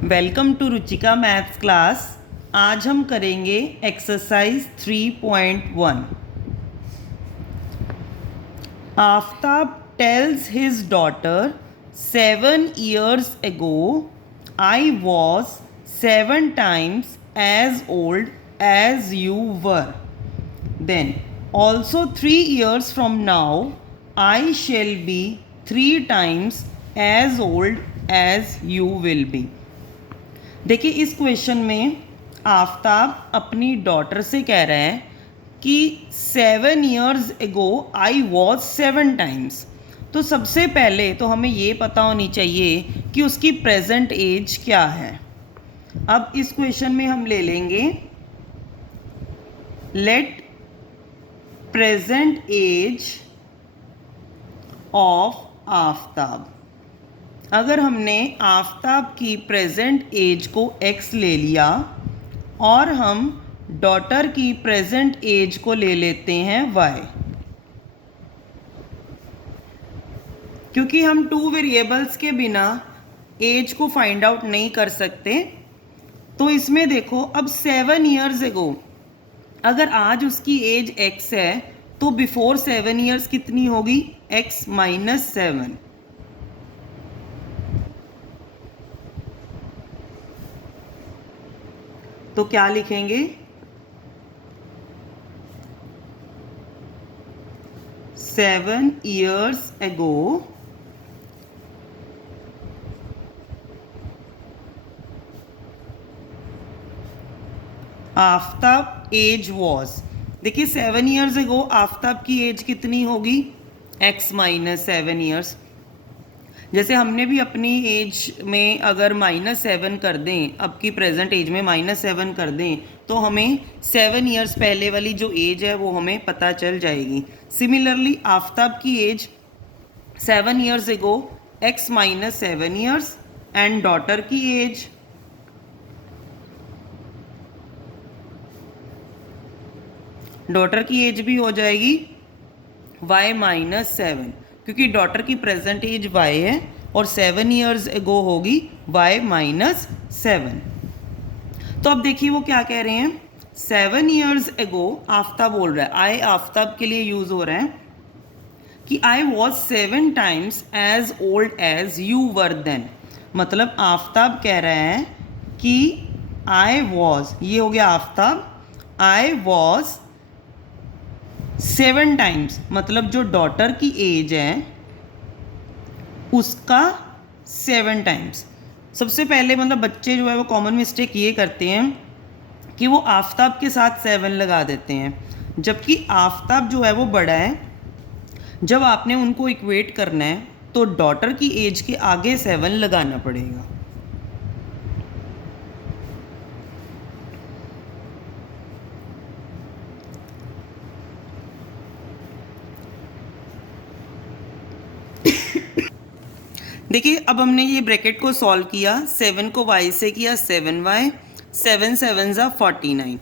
Welcome to Ruchika maths class. आज हम करेंगे exercise 3.1। Aftab tells his daughter 7 years ago I was 7 times as old as you were. Then also 3 years from now I shall be 3 times as old as you will be. देखिए इस question में आफ्ताब अपनी daughter से कह रहे हैं कि 7 years ago I was 7 times। तो सबसे पहले तो हमें ये पता होनी चाहिए कि उसकी प्रेजेंट एज क्या है। अब इस क्वेश्चन में हम ले लेंगे let present age of Aftab. अगर हमने आफ्ताब की प्रेजेंट एज को x ले लिया और हम डॉटर की प्रेजेंट एज को ले लेते हैं y, क्योंकि हम 2 वेरिएबल्स के बिना एज को फाइंड आउट नहीं कर सकते। तो इसमें देखो अब 7 years ago अगर आज उसकी एज x है तो बिफोर 7 years कितनी होगी? x - 7। तो क्या लिखेंगे? 7 years ago Aftab age was. देखिए 7 years ago आफ्ताब की एज कितनी होगी? x - 7 years। जैसे हमने भी अपनी एज में अगर -7 कर दें, अब की प्रेजेंट एज में -7 कर दें तो हमें 7 years पहले वाली जो एज है वो हमें पता चल जाएगी। सिमिलरली आफ्ताब की age 7 years ago x - 7 years and daughter की एज भी हो जाएगी y - 7, क्योंकि डॉटर की प्रेजेंट एज y है और 7 years ago होगी y - 7। तो अब देखिए वो क्या कह रहे हैं। 7 years ago आफ्ताब बोल रहा है, आई आफ्ताब के लिए यूज हो रहा है कि I was 7 times as old as you were then. मतलब आफ्ताब कह रहे हैं कि आई वॉज, ये हो गया आफ्ताब, आई वॉज 7 times, मतलब जो डॉटर की एज है उसका 7 times। सबसे पहले मतलब बच्चे जो है वो कॉमन मिस्टेक ये करते हैं कि वो आफ्ताब के साथ 7 लगा देते हैं, जबकि आफ्ताब जो है वो बड़ा है। जब आपने उनको इक्वेट करना है तो डॉटर की एज के आगे 7 लगाना पड़ेगा। देखिए अब हमने ये ब्रैकेट को सॉल्व किया, 7 को y से किया 7y, 7 7 ज़ा 49।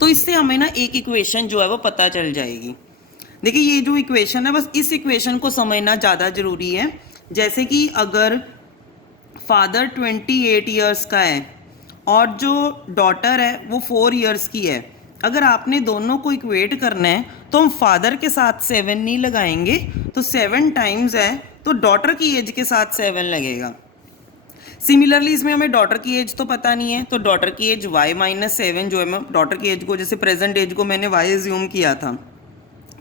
तो इससे हमें ना एक इक्वेशन जो है वो पता चल जाएगी। देखिए ये जो इक्वेशन है बस इस इक्वेशन को समझना ज़्यादा ज़रूरी है। जैसे कि अगर फादर 28 years का है और जो डॉटर है वो 4 years की है, अगर आपने दोनों को इक्वेट करना है तो हम फादर के साथ 7 नहीं लगाएंगे, तो 7 times है तो डॉटर की एज के साथ 7 लगेगा। सिमिलरली इसमें हमें डॉटर की एज तो पता नहीं है, तो डॉटर की एज y - 7 जो है, मैं डॉटर की एज को जैसे प्रेजेंट एज को मैंने y एज्यूम किया था,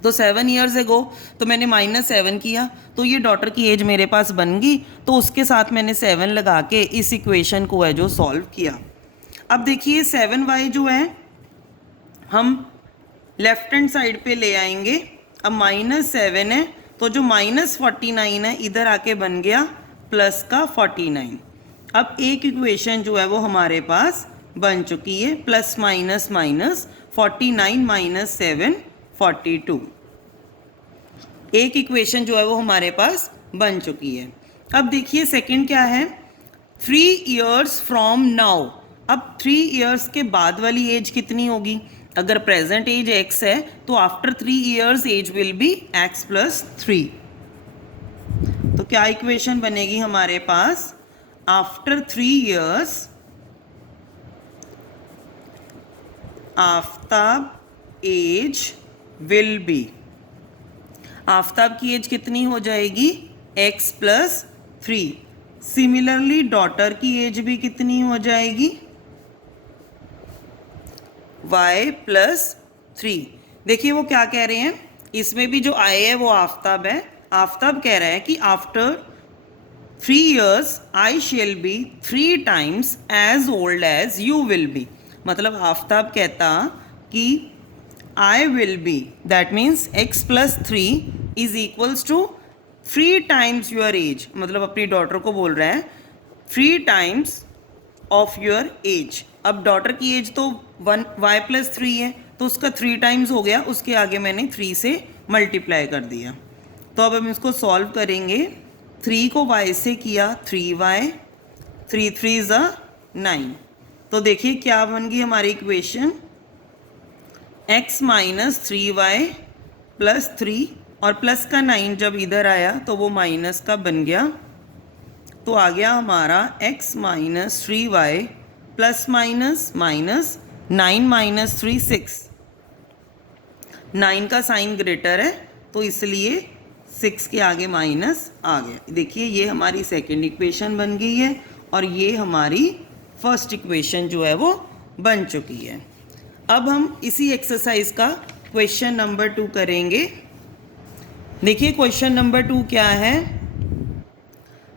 तो 7 years ago तो मैंने -7 किया, तो ये डॉटर की एज मेरे पास बन गई, तो उसके साथ मैंने 7 लगा के इस इक्वेशन को है जो सॉल्व किया। अब देखिए 7y जो है हम लेफ्ट हैंड साइड पे ले आएंगे। अब -7 है तो जो -49 है इधर आके बन गया प्लस का 49। अब एक इक्वेशन जो है वो हमारे पास बन चुकी है, प्लस माइनस माइनस 49 - 7 42। एक इक्वेशन जो है वो हमारे पास बन चुकी है। अब देखिए सेकंड क्या है, 3 years फ्रॉम नाउ। अब 3 years के बाद वाली एज कितनी होगी? अगर प्रेजेंट एज x है तो after 3 years age will be x + 3। तो क्या इक्वेशन बनेगी हमारे पास? After 3 years Aftab age will be, Aftab की एज कितनी हो जाएगी x प्लस 3। सिमिलरली डॉटर की एज भी कितनी हो जाएगी y प्लस 3। देखिए वो क्या कह रहे हैं, इसमें भी जो आए है वो आफ्ताब है। आफ्ताब कह रहा है कि after 3 years I shall be 3 times as old as you will be. मतलब आफ्ताब कहता कि I will be, that means x plus 3 is equals to 3 times your age. मतलब अपनी डॉटर को बोल रहा है 3 times ऑफ योर एज। अब डॉटर की एज तो y प्लस 3 है, तो उसका 3 times हो गया, उसके आगे मैंने 3 से मल्टीप्लाई कर दिया। तो अब हम इसको सॉल्व करेंगे। 3 को y से किया 3y, 3 3 ज़ा 9। तो देखिए क्या बन गई हमारी equation, x minus 3y plus 3, और प्लस का 9 जब इधर आया तो वो माइनस का बन गया। तो आ गया हमारा x minus 3y plus minus minus 9 minus 3 6। 9 का साइन ग्रेटर है तो इसलिए 6 के आगे माइनस आ गया। देखिए ये हमारी सेकेंड इक्वेशन बन गई है और ये हमारी फर्स्ट इक्वेशन जो है वो बन चुकी है। अब हम इसी एक्सरसाइज का क्वेश्चन नंबर 2 करेंगे। देखिए क्वेश्चन नंबर 2 क्या है,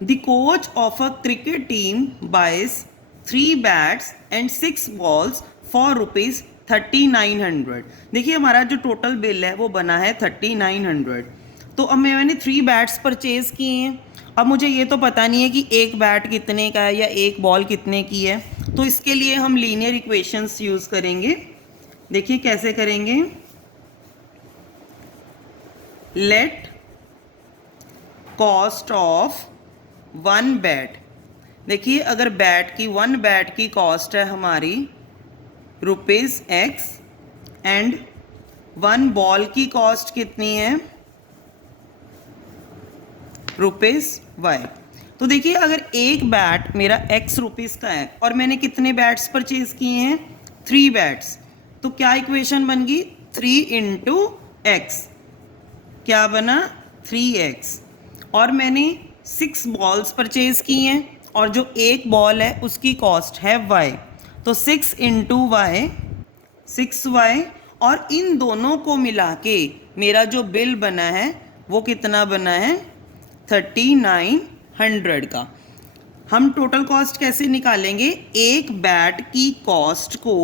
the coach of a cricket team buys 3 bats and 6 balls for rupees 3900। देखिए हमारा जो टोटल बिल है वो बना है 3900। तो अब मैंने 3 बैट्स परचेज़ किए हैं। अब मुझे ये तो पता नहीं है कि एक बैट कितने का है या एक बॉल कितने की है, तो इसके लिए हम लीनियर इक्वेशंस यूज़ करेंगे। देखिए कैसे करेंगे, लेट कॉस्ट ऑफ 1 बैट। देखिए अगर बैट की 1 बैट की कॉस्ट है हमारी रुपीज़ x एंड 1 बॉल की कॉस्ट कितनी है रुपीज़ y। तो देखिए अगर एक बैट मेरा x रुपीज़ का है और मैंने कितने बैट्स परचेज किए हैं 3 बैट्स, तो क्या इक्वेशन बन गई 3 इंटू x, क्या बना 3x। और मैंने 6 बॉल्स परचेज की हैं और जो एक बॉल है उसकी कॉस्ट है y, तो 6 इंटू y 6y, और इन दोनों को मिला के मेरा जो बिल बना है वो कितना बना है 3900 का। हम टोटल कॉस्ट कैसे निकालेंगे, एक बैट की कॉस्ट को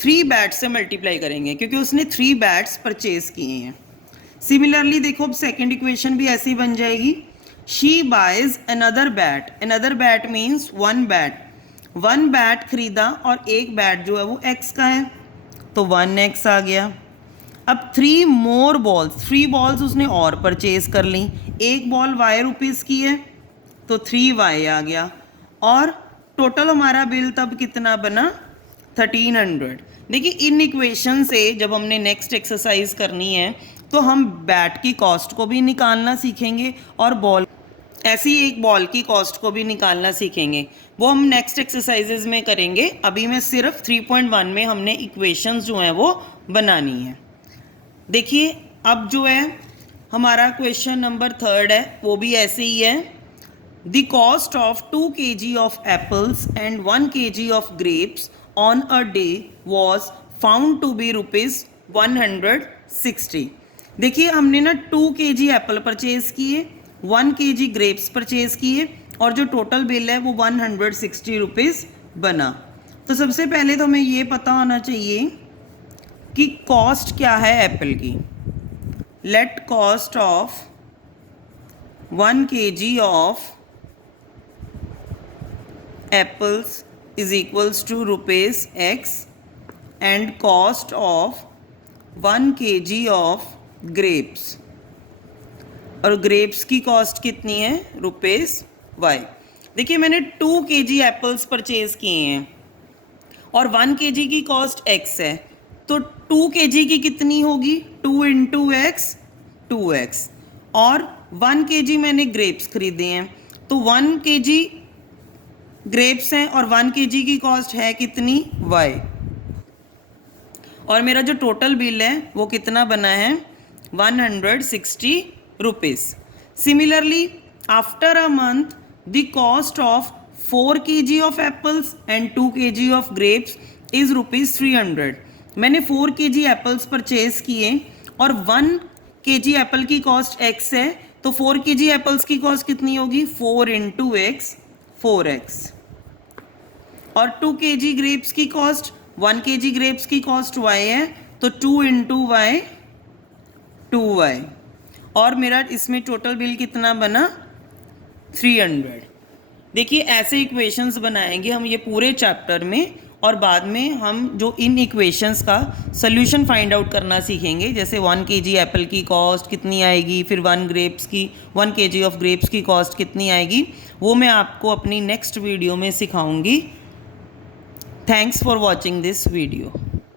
3 बैट से मल्टीप्लाई करेंगे क्योंकि उसने 3 बैट्स परचेज किए हैं। सिमिलरली देखो अब सेकेंड इक्वेशन भी ऐसी बन जाएगी, she buys another bat, another bat means 1 bat, 1 bat खरीदा और एक बैट जो है वो x का है तो 1x आ गया। अब 3 मोर बॉल्स, 3 बॉल्स उसने और परचेज कर ली, एक बॉल y रुपीज़ की है तो 3y आ गया, और टोटल हमारा बिल तब कितना बना 1300। देखिए इन इक्वेशन से जब हमने नेक्स्ट एक्सरसाइज करनी है तो हम बैट की कॉस्ट को भी निकालना सीखेंगे और बॉल, ऐसी एक बॉल की कॉस्ट को भी निकालना सीखेंगे। वो हम नेक्स्ट एक्सरसाइजेज में करेंगे। अभी मैं सिर्फ 3.1 में हमने इक्वेशंस जो हैं वो बनानी है। देखिए अब जो है हमारा क्वेश्चन नंबर 3 है वो भी ऐसे ही है, the cost of 2 kg of apples and 1 kg of grapes on a day was found to be rupees 160। देखिए हमने ना 2 kg एप्पल परचेज किए, 1 kg ग्रेप्स परचेज किए और जो टोटल बिल है वो 160 रुपीज़ बना। तो सबसे पहले तो हमें ये पता होना चाहिए कि कॉस्ट क्या है एप्पल की। Let cost of 1 kg of apples is equals to rupees x and cost of 1 kg of grapes, और ग्रेप्स की कॉस्ट कितनी है रुपीज़ y। देखिए मैंने 2 kg एप्पल्स परचेज किए हैं और 1 kg की कॉस्ट x है, तो 2 kg की कितनी होगी 2 इंटू x 2x, और 1 kg मैंने ग्रेप्स खरीदे हैं तो 1 kg ग्रेप्स हैं और 1 kg की कॉस्ट है कितनी y, और मेरा जो टोटल बिल है वो कितना बना है 160 rupees. Similarly after a month the cost of 4 kg of apples and 2 kg of grapes is ₹300। मैंने 4 kg एप्पल्स परचेज किए और 1 kg एप्पल की कॉस्ट x है, तो 4 kg एप्पल्स की कॉस्ट कितनी होगी 4 × x 4x, और 2 kg ग्रेप्स की कॉस्ट 1 kg ग्रेप्स की कॉस्ट y है, तो 2 × y 2y, और मेरा इसमें टोटल बिल कितना बना 300। देखिए ऐसे इक्वेशंस बनाएंगे हम ये पूरे चैप्टर में, और बाद में हम जो इन इक्वेशंस का सोल्यूशन फाइंड आउट करना सीखेंगे, जैसे 1 kg एप्पल की कॉस्ट कितनी आएगी, फिर 1 kg ऑफ ग्रेप्स की कॉस्ट कितनी आएगी, वो मैं आपको अपनी नेक्स्ट वीडियो में सिखाऊंगी। Thanks for watching this video.